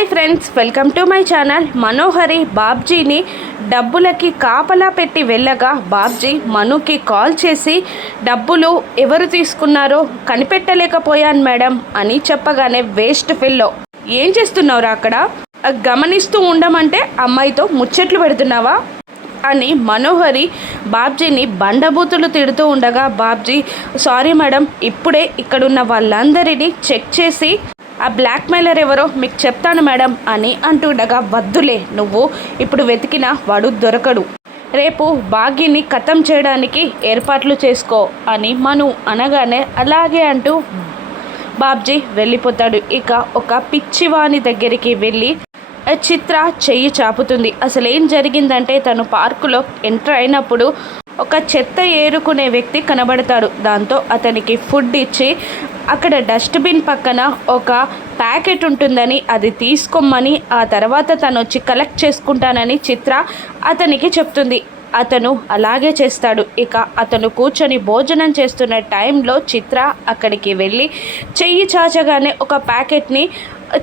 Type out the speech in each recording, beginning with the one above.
Hi friends, welcome to my channel. Manohari బాబ్జీని డబ్బులకి కాపలా పెట్టి వెళ్ళగా బాబ్జీ మనుకి కాల్ చేసి డబ్బులు ఎవరు తీసుకున్నారో కనిపెట్టలేకపోయాను మేడం అని చెప్పగానే వేస్ట్ ఫెల్లో ఏం చేస్తున్నావురా అక్కడ, గమనిస్తూ ఉండమంటే అమ్మాయితో ముచ్చట్లు పెడుతున్నావా అని మనోహరి బాబ్జీని బండబూతులు తిడుతూ ఉండగా బాబ్జీ సారీ మేడం, ఇప్పుడే ఇక్కడున్న వాళ్ళందరినీ చెక్ చేసి ఆ బ్లాక్మెయిలర్ ఎవరో మీకు చెప్తాను మేడం అని అంటుండగా వద్దులే, నువ్వు ఇప్పుడు వెతికినా వాడు దొరకడు, రేపు బాగీని ఖతం చేయడానికి ఏర్పాట్లు చేసుకో అని మను అనగానే అలాగే అంటూ బాబ్జీ వెళ్ళిపోతాడు. ఇక ఒక పిచ్చివాని దగ్గరికి వెళ్ళి చిత్ర చెయ్యి చాపుతుంది. అసలు ఏం జరిగిందంటే తను పార్కులో ఎంటర్ అయినప్పుడు ఒక చెత్త ఏరుకునే వ్యక్తి కనబడతాడు. దాంతో అతనికి ఫుడ్ ఇచ్చి అక్కడ డస్ట్బిన్ పక్కన ఒక ప్యాకెట్ ఉంటుందని అది తీసుకోమని ఆ తర్వాత తను వచ్చి కలెక్ట్ చేసుకుంటానని చిత్ర అతనికి చెప్తుంది. అతను అలాగే చేస్తాడు. ఇక అతను కూర్చొని భోజనం చేస్తున్న టైంలో చిత్ర అక్కడికి వెళ్ళి చెయ్యి చాచగానే ఒక ప్యాకెట్ని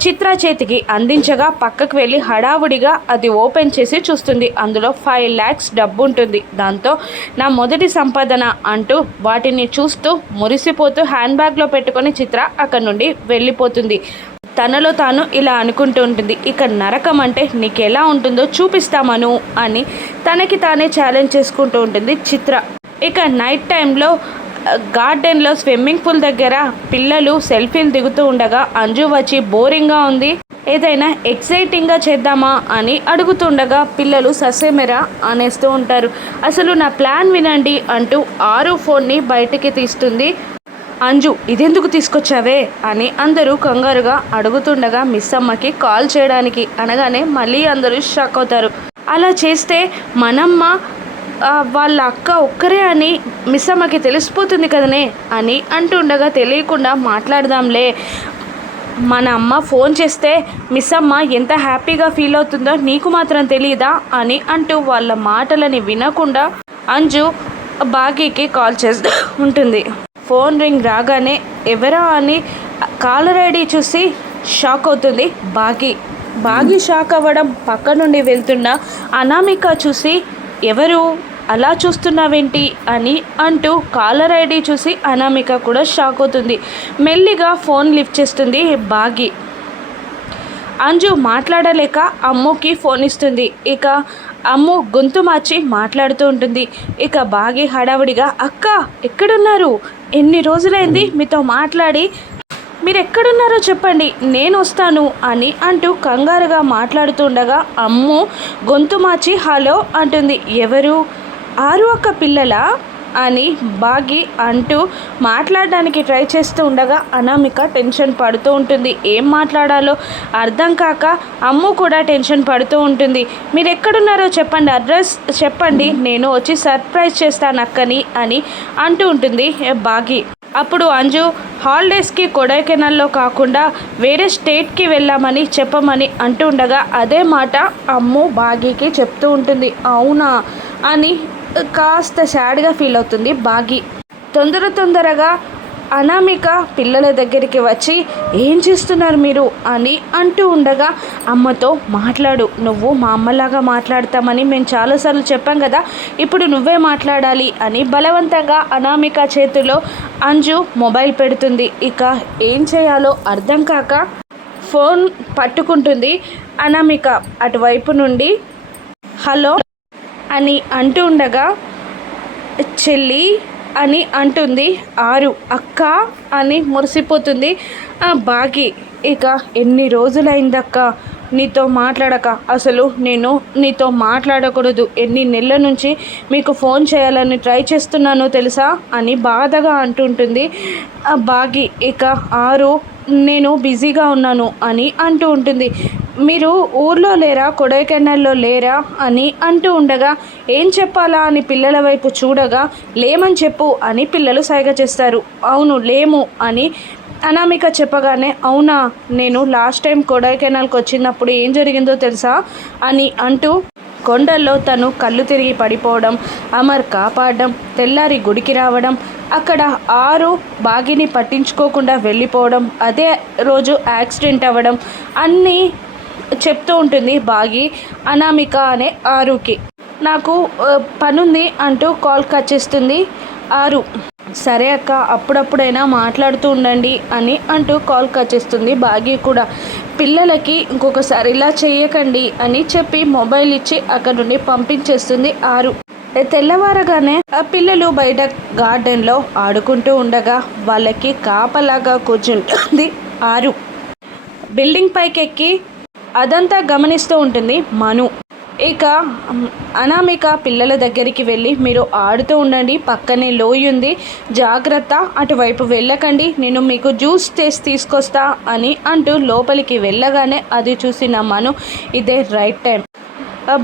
చిత్ర చేతికి అందించగా పక్కకు వెళ్ళి హడావుడిగా అది ఓపెన్ చేసి చూస్తుంది. అందులో 5 lakhs డబ్బు ఉంటుంది. దాంతో నా మొదటి సంపాదన అంటూ వాటిని చూస్తూ మురిసిపోతూ హ్యాండ్ బ్యాగ్లో పెట్టుకొని చిత్ర అక్కడి నుండి వెళ్ళిపోతుంది. తనలో తాను ఇలా అనుకుంటూ ఉంటుంది, ఇక నరకం అంటే నీకు ఎలా ఉంటుందో చూపిస్తామను అని తనకి తానే ఛాలెంజ్ చేసుకుంటూ ఉంటుంది చిత్ర. ఇక నైట్ టైంలో గార్డెన్లో స్విమ్మింగ్ పూల్ దగ్గర పిల్లలు సెల్ఫీలు దిగుతూ ఉండగా అంజు వచ్చి బోరింగ్గా ఉంది, ఏదైనా ఎక్సైటింగ్గా చేద్దామా అని అడుగుతుండగా పిల్లలు ససేమెరా అనేస్తూ ఉంటారు. అసలు నా ప్లాన్ వినండి అంటూ ఆరు ఫోన్ని బయటికి తీస్తుంది. అంజు ఇదెందుకు తీసుకొచ్చావే అని అందరూ కంగారుగా అడుగుతుండగా మిస్ అమ్మకి కాల్ చేయడానికి అనగానే మళ్ళీ అందరూ షాక్ అవుతారు. అలా చేస్తే మనమ్మ వాళ్ళ అక్క ఒక్కరే అని మిస్ అమ్మకి తెలిసిపోతుంది కదనే అని అంటుండగా తెలియకుండా మాట్లాడదాంలే, మన అమ్మ ఫోన్ చేస్తే మిస్ అమ్మ ఎంత హ్యాపీగా ఫీల్ అవుతుందో నీకు మాత్రం తెలియదా అని అంటూ వాళ్ళ మాటలని వినకుండా అంజు బాగీకి కాల్ చేస్తూ ఉంటుంది. ఫోన్ రింగ్ రాగానే ఎవరా అని కాలర్ ఐడి చూసి షాక్ అవుతుంది బాగీ షాక్ అవ్వడం పక్క నుండి వెళ్తున్న అనామిక చూసి ఎవరు అలా చూస్తున్నావేంటి అని అంటూ కాలర్ ఐడి చూసి అనామిక కూడా షాక్ అవుతుంది. మెల్లిగా ఫోన్ లిఫ్ట్ చేస్తుంది బాగీ. అంజు మాట్లాడలేక అమ్ముకి ఫోన్ ఇస్తుంది. ఇక అమ్ము గొంతు మార్చి మాట్లాడుతూ ఉంటుంది. ఇక బాగీ హడావుడిగా అక్క ఎక్కడున్నారు, ఎన్ని రోజులైంది మీతో మాట్లాడి, మీరు ఎక్కడున్నారో చెప్పండి నేను వస్తాను అని అంటూ కంగారుగా మాట్లాడుతుండగా అమ్ము గొంతు మార్చి హలో అంటుంది. ఎవరు, ఆరు అక్క పిల్లలా అని బాగీ అంటూ మాట్లాడడానికి ట్రై చేస్తూ ఉండగా అనామిక టెన్షన్ పడుతూ ఉంటుంది. ఏం మాట్లాడాలో అర్థం కాక అమ్ము కూడా టెన్షన్ పడుతూ ఉంటుంది. మీరు ఎక్కడున్నారో చెప్పండి, అడ్రస్ చెప్పండి, నేను వచ్చి సర్ప్రైజ్ చేస్తాను అక్కని అని అంటూ ఉంటుంది బాగీ. అప్పుడు అంజు హాలిడేస్కి కొడైకెనాల్లో కాకుండా వేరే స్టేట్కి వెళ్ళామని చెప్పమని అంటూ ఉండగా అదే మాట అమ్ము బాగీకి చెప్తూ ఉంటుంది. అవునా అని కాస్త సాడ్గా ఫీల్ అవుతుంది బాగీ. తొందరగా అనామిక పిల్లల దగ్గరికి వచ్చి ఏం చేస్తున్నారు మీరు అని అంటూ ఉండగా అమ్మతో మాట్లాడు, నువ్వు మా అమ్మలాగా మాట్లాడతామని మేము చాలాసార్లు చెప్పాం కదా, ఇప్పుడు నువ్వే మాట్లాడాలి అని బలవంతంగా అనామిక చేతిలో అంజు మొబైల్ పెడుతుంది. ఇక ఏం చేయాలో అర్థం కాక ఫోన్ పట్టుకుంటుంది అనామిక. అటువైపు నుండి హలో అని అంటూ ఉండగా చెల్లి అని అంటుంది ఆరు, అక్క అని మురిసిపోతుంది బాగీ. ఇక ఎన్ని రోజులైందక్క నీతో మాట్లాడక, అసలు నేను నీతో మాట్లాడకూడదు, ఎన్ని నెలల నుంచి మీకు ఫోన్ చేయాలని ట్రై చేస్తున్నానో తెలుసా అని బాధగా అంటుంటుంది బాగీ. ఇక ఆరు నేను బిజీగా ఉన్నాను అని అంటూ ఉంటుంది. మీరు ఊర్లో లేరా, కొడైకెనాల్లో లేరా అని అంటూ ఉండగా ఏం చెప్పాలా అని పిల్లల వైపు చూడగా లేమని చెప్పు అని పిల్లలు సైగ చేస్తారు. అవును లేము అని అనామిక చెప్పగానే అవునా, నేను లాస్ట్ టైం కొడైకెనాల్కి వచ్చినప్పుడు ఏం జరిగిందో తెలుసా అని అంటూ కొండల్లో తను కళ్ళు తిరిగి పడిపోవడం, అమర్ కాపాడడం, తెల్లారి గుడికి రావడం, అక్కడ ఆరు బాగీని పట్టించుకోకుండా వెళ్ళిపోవడం, అదే రోజు యాక్సిడెంట్ అవ్వడం, అన్నీ చెప్తూ ఉంటుంది బాగి అనామిక అనే ఆరుకి. నాకు పనుంది అంటూ కాల్ కట్ చేస్తుంది ఆరు. సరే అక్క, అప్పుడప్పుడైనా మాట్లాడుతూ ఉండండి అని అంటూ కాల్ కట్ చేస్తుంది బాగి కూడా. పిల్లలకి ఇంకొకసారి ఇలా చేయకండి అని చెప్పి మొబైల్ ఇచ్చి అక్కడ నుండి పంపించేస్తుంది ఆరు. తెల్లవారగానే ఆ పిల్లలు బయట గార్డెన్లో ఆడుకుంటూ ఉండగా వాళ్ళకి కాపలాగా కూర్చుంటుంది ఆరు. బిల్డింగ్ పైకి ఎక్కి అదంతా గమనిస్తూ ఉంటుంది మను. ఇక అనామిక పిల్లల దగ్గరికి వెళ్ళి మీరు ఆడుతూ ఉండండి, పక్కనే లోయ ఉంది, జాగ్రత్త, అటువైపు వెళ్ళకండి, నేను మీకు జ్యూస్ చేసి తీసుకొస్తా అని అంటూ లోపలికి వెళ్ళగానే అది చూసిన మను ఇదే రైట్ టైం.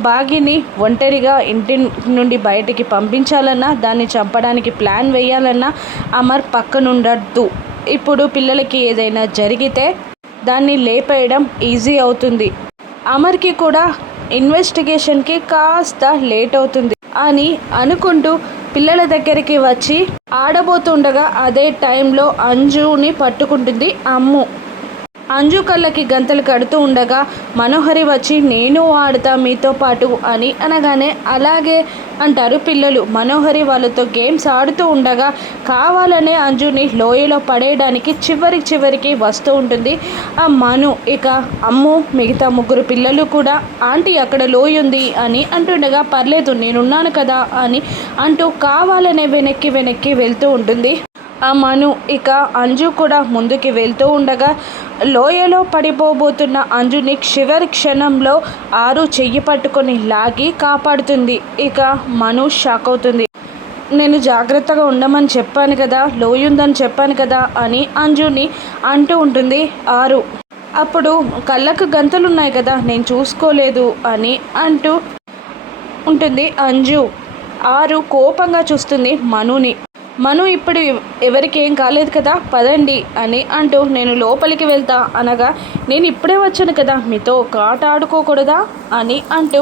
బాగిని ఒంటరిగా ఇంటి నుండి బయటికి పంపించాలన్నా, దాన్ని చంపడానికి ప్లాన్ వేయాలన్నా అమర్ పక్కనుండద్దు. ఇప్పుడు పిల్లలకి ఏదైనా జరిగితే దాన్ని లేపేయడం ఈజీ అవుతుంది. అమర్కి కూడా ఇన్వెస్టిగేషన్కి కాస్త లేట్ అవుతుంది అని అనుకుంటూ పిల్లల దగ్గరికి వచ్చి ఆడబోతుండగా అదే టైంలో అంజుని పట్టుకుంటుంది అమ్ము. అంజు కళ్ళకి గంతలు కడుతూ ఉండగా మనోహరి వచ్చి నేను ఆడుతా మీతో పాటు అని అనగానే అలాగే అంటారు పిల్లలు. మనోహరి వాళ్ళతో గేమ్స్ ఆడుతూ ఉండగా కావాలనే అంజుని లోయలో పడేయడానికి చివరికి వస్తూ ఉంటుంది ఆ మను. ఇక అమ్ము మిగతా ముగ్గురు పిల్లలు కూడా ఆంటీ అక్కడ లోయ ఉంది అని అంటుండగా పర్లేదు నేనున్నాను కదా అని అంటూ కావాలనే వెనక్కి వెళ్తూ ఉంటుంది ఆ మను. ఇక అంజు కూడా ముందుకి వెళ్తూ ఉండగా లోయలో పడిపోబోతున్న అంజుని చివరి క్షణంలో ఆరు చెయ్యి పట్టుకొని లాగి కాపాడుతుంది. ఇక మను షాక్ అవుతుంది. నేను జాగ్రత్తగా ఉండమని చెప్పాను కదా, లోయ ఉందని చెప్పాను కదా అని అంజుని అంటూ ఉంటుంది ఆరు. అప్పుడు కళ్ళకు గంతలున్నాయి కదా, నేను చూసుకోలేదు అని అంటూ ఉంటుంది అంజు. ఆరు కోపంగా చూస్తుంది మనుని. మను ఇప్పుడు ఎవరికి ఏం కాలేదు కదా, పదండి అని అంటూ నేను లోపలికి వెళ్తా అనగా నేను ఇప్పుడే వచ్చాను కదా, మీతో ఒక ఆట ఆడుకోకూడదా అని అంటూ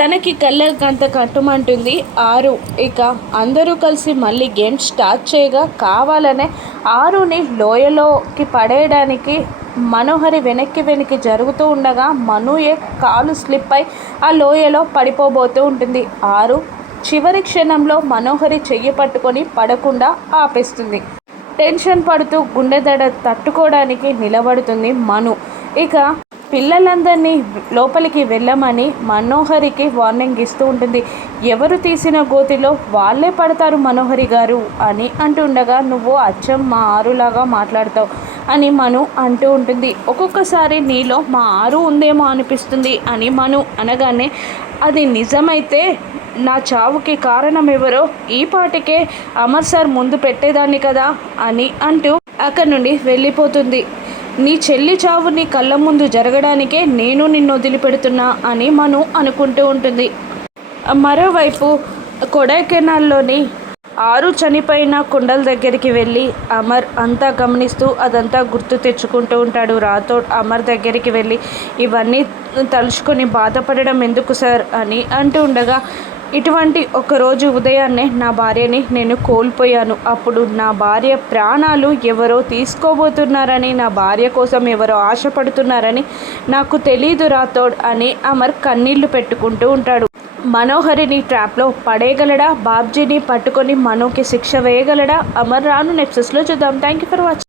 తనకి కళ్ళకంత కట్టుమంటుంది ఆరు. ఇక అందరూ కలిసి మళ్ళీ గేమ్ స్టార్ట్ చేయగా కావాలనే ఆరుని లోయలోకి పడేయడానికి మనోహరి వెనక్కి జరుగుతూ ఉండగా మనుయే కాలు స్లిప్ అయి ఆ లోయలో పడిపోబోతూ ఉంటుంది. ఆరు చివరి క్షణంలో మనోహరి చెయ్యి పట్టుకొని పడకుండా ఆపేస్తుంది. టెన్షన్ పడుతూ గుండె దడ తట్టుకోవడానికి నిలబడుతుంది మను. ఇక పిల్లలందరినీ లోపలికి వెళ్ళమని మనోహరికి వార్నింగ్ ఇస్తూ ఉంటుంది. ఎవరు తీసిన గోతిలో వాళ్ళే పడతారు మనోహరి గారు అని అంటుండగా నువ్వు అచ్చం మా ఆరులాగా మాట్లాడతావు అని మను అంటూ ఉంటుంది. ఒక్కొక్కసారి నీలో మా ఆరు ఉందేమో అనిపిస్తుంది అని మను అనగానే అది నిజమైతే నా చావుకి కారణం ఎవరో ఈ పాటికే అమర్ సార్ ముందు పెట్టేదాన్ని కదా అని అంటూ అక్కడి నుండి వెళ్ళిపోతుంది. నీ చెల్లి చావు నీ కళ్ళ ముందు జరగడానికే నేను నిన్ను వదిలిపెడుతున్నా అని మను అనుకుంటూ ఉంటుంది. మరోవైపు కొడైకెనాల్లోని ఆరు చనిపోయిన కుండల దగ్గరికి వెళ్ళి అమర్ అంతా గమనిస్తూ అదంతా గుర్తు తెచ్చుకుంటూ ఉంటాడు. రాథోడ్ అమర్ దగ్గరికి వెళ్ళి ఇవన్నీ తలుచుకొని బాధపడడం ఎందుకు సార్ అని అంటూ ఉండగా ఇటువంటి ఒకరోజు ఉదయాన్నే నా భార్యని నేను కోల్పోయాను. అప్పుడు నా భార్య ప్రాణాలు ఎవరో తీసుకోబోతున్నారని, నా భార్య కోసం ఎవరో ఆశపడుతున్నారని నాకు తెలీదు రాథోడ్ అని అమర్ కన్నీళ్లు పెట్టుకుంటూ ఉంటాడు. మనోహరిని ట్రాప్లో పడేయగలడా? బాబ్జీని పట్టుకొని మనోకి శిక్ష వేయగలడా? అమర్ రాను నెప్సెస్లో చూద్దాం. Thank you for watching.